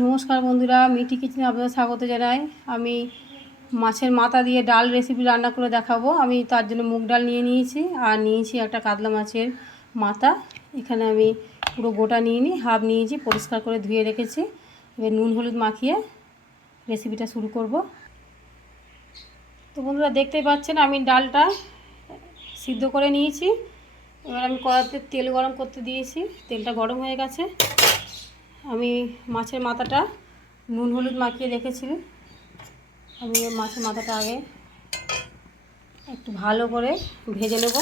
নমস্কার বন্ধুরা, মিটি কিচেনে আপনাদের স্বাগত জানাই। আমি মাছের মাথা দিয়ে ডাল রেসিপি রান্না করে দেখাবো। আমি তার জন্য মুগ ডাল নিয়ে নিয়েছি আর নিয়েছি একটা কাতলা মাছের মাথা। এখানে আমি পুরো গোটা নিয়ে হাফ নিয়েছি, পরিষ্কার করে ধুয়ে রেখেছি। এবার নুন হলুদ মাখিয়ে রেসিপিটা শুরু করব। তো বন্ধুরা দেখতেই পাচ্ছেন আমি ডালটা সিদ্ধ করে নিয়েছি। এবার আমি কড়াতে তেল গরম করতে দিয়েছি, তেলটা গরম হয়ে গেছে। আমি মাছের মাথাটা নুন হলুদ মাখিয়ে রেখেছিলাম। আমি মাছের মাথাটা আগে একটু ভালো করে ভেজে নেব,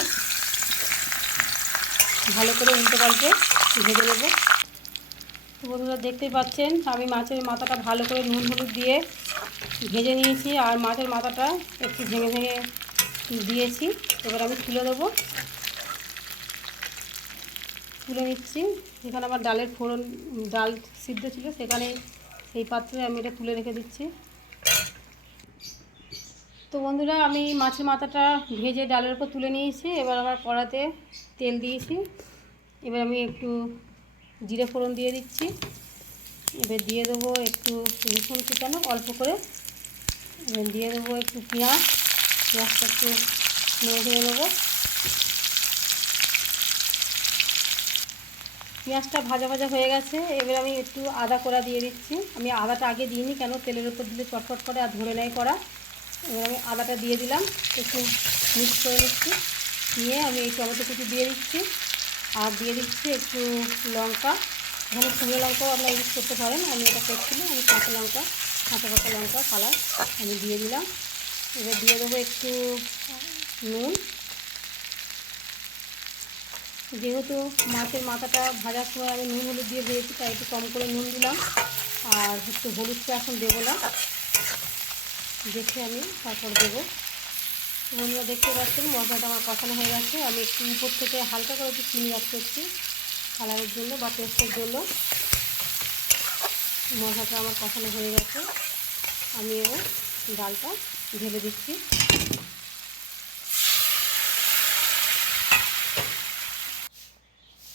ভালো করে উল্টে পাল্টে ভেজে নেব। তো বন্ধুরা দেখতেই পাচ্ছেন আমি মাছের মাথাটা ভালো করে নুন হলুদ দিয়ে ভেজে নিয়েছি আর মাছের মাথাটা একটু ভেঙে ভেঙে দিয়েছি। এবার আমি তুলে দেবো, তুলে নিচ্ছি। এখানে আমার ডালের ফোড়ন, ডাল সিদ্ধ ছিল সেখানে, সেই পাত্রে আমি এটা তুলে রেখে দিচ্ছি। তো বন্ধুরা আমি মাছের মাথাটা ভেজে ডালের উপর তুলে নিয়েছি। এবার আবার কড়াতে তেল দিয়েছি। এবার আমি একটু জিরে ফোড়ন দিয়ে দিচ্ছি। এবার দিয়ে দেবো একটু রসুন কুচানো অল্প করে। এবার দিয়ে দেবো একটু পেঁয়াজ, পেঁয়াজটা একটু নেড়ে নেবো। পেঁয়াজটা ভাজা ভাজা হয়ে গেছে। এবার আমি একটু আদা কোড়া দিয়ে দিচ্ছি। আমি আদাটা আগে দিইনি, কেন তেলের উপর দিলে চটপট করে আর ধরে নেয় কড়া। এবার আমি আদাটা দিয়ে দিলাম, একটু মিক্স করে নিচ্ছি। নিয়ে আমি এই টমেটো কুচি দিয়ে দিচ্ছি আর দিয়ে দিচ্ছি একটু লঙ্কা। এখানে শুকনো লঙ্কাও আপনারা ইউজ করতে পারেন, আমি এটা করছিলাম। আমি কাঁচা লঙ্কা, কাঁচা পাকা লঙ্কা কালার আমি দিয়ে দিলাম। এবার দিয়ে দেবো একটু নুন। যেহেতু মাছের মাথাটা ভাজার সময় আমি নুন হলুদ দিয়ে ভেজেছি, তাই একটু কম করে নুন দিলাম। আর একটু হলুদটা এখন দেবো না, দেখে আমি তারপর দেবো। বন্ধুরা দেখতে পাচ্ছেন মশলাটা আমার কষানো হয়ে গেছে। আমি একটু উপর থেকে হালকা করে একটু চিনি অ্যাড করছি কালারের জন্য বা টেস্টের জন্য। মশলাটা আমার কষানো হয়ে গেছে। আমি এবার ডালটা ঢেলে দিচ্ছি।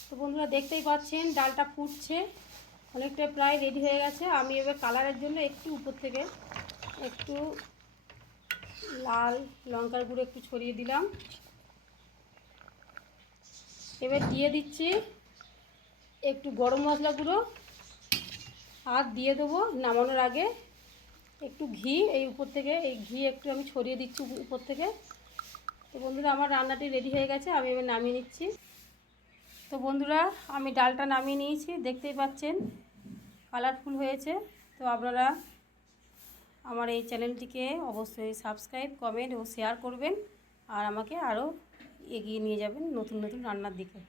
তো বন্ধুরা দেখতেই পাচ্ছেন ডালটা ফুটছে, অনেকটা প্রায় রেডি হয়ে গেছে। আমি এবার কালারের জন্য একটু উপর থেকে একটু লাল লঙ্কার গুঁড়ো একটু ছড়িয়ে দিলাম। এবার দিয়ে দিচ্ছি একটু গরম মশলা গুঁড়ো আর দিয়ে দেবো নামানোর আগে একটু ঘি। এই উপর থেকে এই ঘি একটু আমি ছড়িয়ে দিচ্ছি উপর থেকে। তো বন্ধুরা আমার রান্নাটি রেডি হয়ে গেছে, আমি এবার নামিয়ে নিচ্ছি। তো বন্ধুরা আমি ডালটা নামিয়ে নিয়েছি, দেখতেই পাচ্ছেন কালারফুল হয়েছে। তো আপনারা আমার এই চ্যানেলটিকে অবশ্যই সাবস্ক্রাইব, কমেন্ট ও শেয়ার করবেন আর আমাকে আরও এগিয়ে নিয়ে যাবেন নতুন নতুন রান্নার দিকে।